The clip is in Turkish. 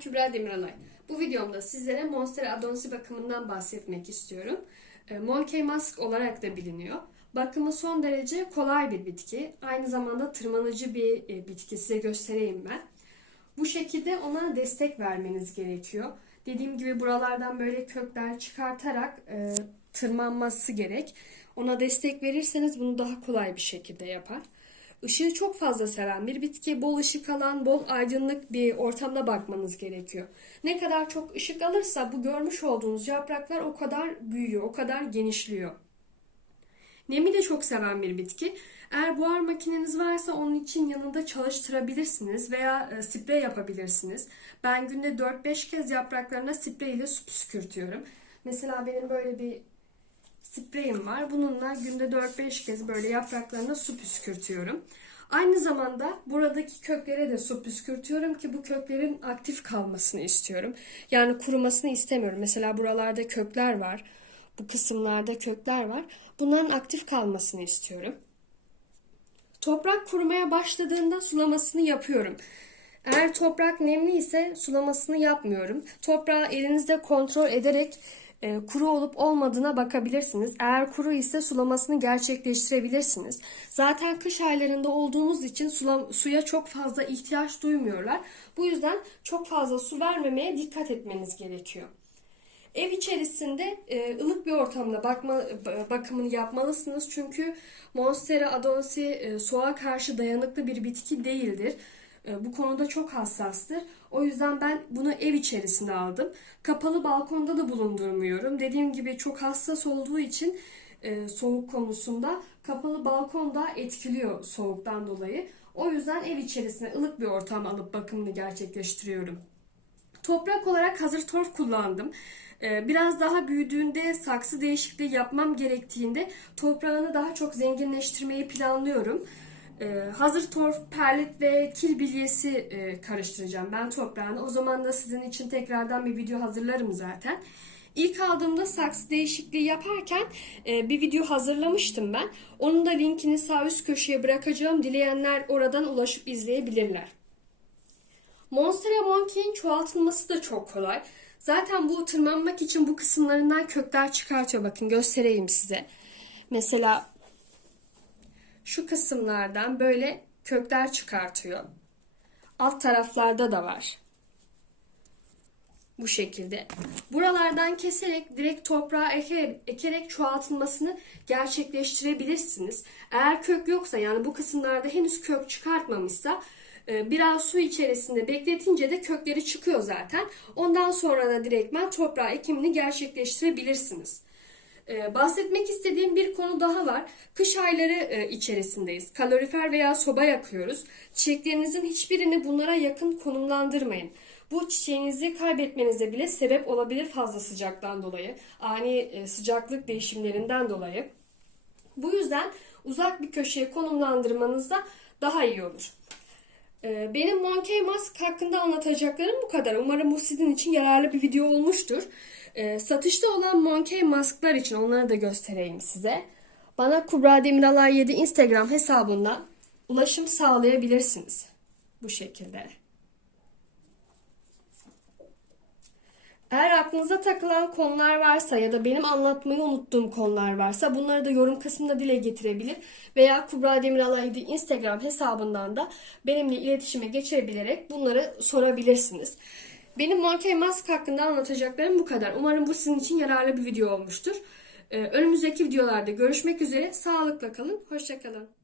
Kübra Demiralay. Bu videomda sizlere Monstera Adonsi bakımından bahsetmek istiyorum. E, Monkey Mask olarak da biliniyor. Bakımı son derece kolay bir bitki. Aynı zamanda tırmanıcı bir e, bitki. Size göstereyim ben. Bu şekilde ona destek vermeniz gerekiyor. Dediğim gibi buralardan böyle kökler çıkartarak e, tırmanması gerek. Ona destek verirseniz bunu daha kolay bir şekilde yapar. Işığı çok fazla seven bir bitki, bol ışık alan, bol aydınlık bir ortamda bakmanız gerekiyor. Ne kadar çok ışık alırsa bu görmüş olduğunuz yapraklar o kadar büyüyor, o kadar genişliyor. Nemi de çok seven bir bitki. Eğer buhar makineniz varsa onun için yanında çalıştırabilirsiniz veya e, sprey yapabilirsiniz. Ben günde 4-5 kez yapraklarına sprey ile su püskürtüyorum. Mesela benim böyle bir spreyim var. Bununla günde 4-5 kez böyle yapraklarına su püskürtüyorum. Aynı zamanda buradaki köklere de su püskürtüyorum ki bu köklerin aktif kalmasını istiyorum. Yani kurumasını istemiyorum. Mesela buralarda kökler var. Bu kısımlarda kökler var. Bunların aktif kalmasını istiyorum. Toprak kurumaya başladığında sulamasını yapıyorum. Eğer toprak nemli ise sulamasını yapmıyorum. Toprağı elinizde kontrol ederek kuru olup olmadığına bakabilirsiniz. Eğer kuru ise sulamasını gerçekleştirebilirsiniz. Zaten kış aylarında olduğumuz için sula, suya çok fazla ihtiyaç duymuyorlar. Bu yüzden çok fazla su vermemeye dikkat etmeniz gerekiyor. Ev içerisinde e, ılık bir ortamda bakma, bakımını yapmalısınız. Çünkü Monstera adonsi e, soğuğa karşı dayanıklı bir bitki değildir. E, bu konuda çok hassastır. O yüzden ben bunu ev içerisinde aldım. Kapalı balkonda da bulundurmuyorum. Dediğim gibi çok hassas olduğu için e, soğuk konusunda kapalı balkonda etkiliyor soğuktan dolayı. O yüzden ev içerisinde ılık bir ortam alıp bakımını gerçekleştiriyorum. Toprak olarak hazır torf kullandım. Ee, Biraz daha büyüdüğünde saksı değişikliği yapmam gerektiğinde toprağını daha çok zenginleştirmeyi planlıyorum. Ee, Hazır torf, perlit ve kil bilyesi e, karıştıracağım ben toprağını. O zaman da sizin için tekrardan bir video hazırlarım zaten. İlk aldığımda saksı değişikliği yaparken e, bir video hazırlamıştım ben. Onun da linkini sağ üst köşeye bırakacağım. Dileyenler oradan ulaşıp izleyebilirler. Monstera Monkey'in çoğaltılması da çok kolay. Zaten bu tırmanmak için bu kısımlarından kökler çıkartıyor. Bakın göstereyim size. Mesela şu kısımlardan böyle kökler çıkartıyor. Alt taraflarda da var. Bu şekilde. Buralardan keserek direkt toprağa eke- ekerek çoğaltılmasını gerçekleştirebilirsiniz. Eğer kök yoksa yani bu kısımlarda henüz kök çıkartmamışsa e, biraz su içerisinde bekletince de kökleri çıkıyor zaten. Ondan sonra da direktmen toprağa ekimini gerçekleştirebilirsiniz. Ee, bahsetmek istediğim bir konu daha var. Kış ayları e, içerisindeyiz. Kalorifer veya soba yakıyoruz. Çiçeklerinizin hiçbirini bunlara yakın konumlandırmayın. Bu çiçeğinizi kaybetmenize bile sebep olabilir fazla sıcaktan dolayı. Ani e, sıcaklık değişimlerinden dolayı. Bu yüzden uzak bir köşeye konumlandırmanız da daha iyi olur. Ee, Benim Monkey Mask hakkında anlatacaklarım bu kadar. Umarım bu sizin için yararlı bir video olmuştur. Ee, Satışta olan Monkey Mask'lar için onları da göstereyim size. Bana Kubra Demiralay 7 Instagram hesabından ulaşım sağlayabilirsiniz. Bu şekilde. Eğer aklınıza takılan konular varsa ya da benim anlatmayı unuttuğum konular varsa bunları da yorum kısmında dile getirebilir veya Kubra Demiralay 7 Instagram hesabından da benimle iletişime geçebilerek bunları sorabilirsiniz. Benim Monkey Mask hakkında anlatacaklarım bu kadar. Umarım bu sizin için yararlı bir video olmuştur. Ee, Önümüzdeki videolarda görüşmek üzere. Sağlıkla kalın. Hoşçakalın.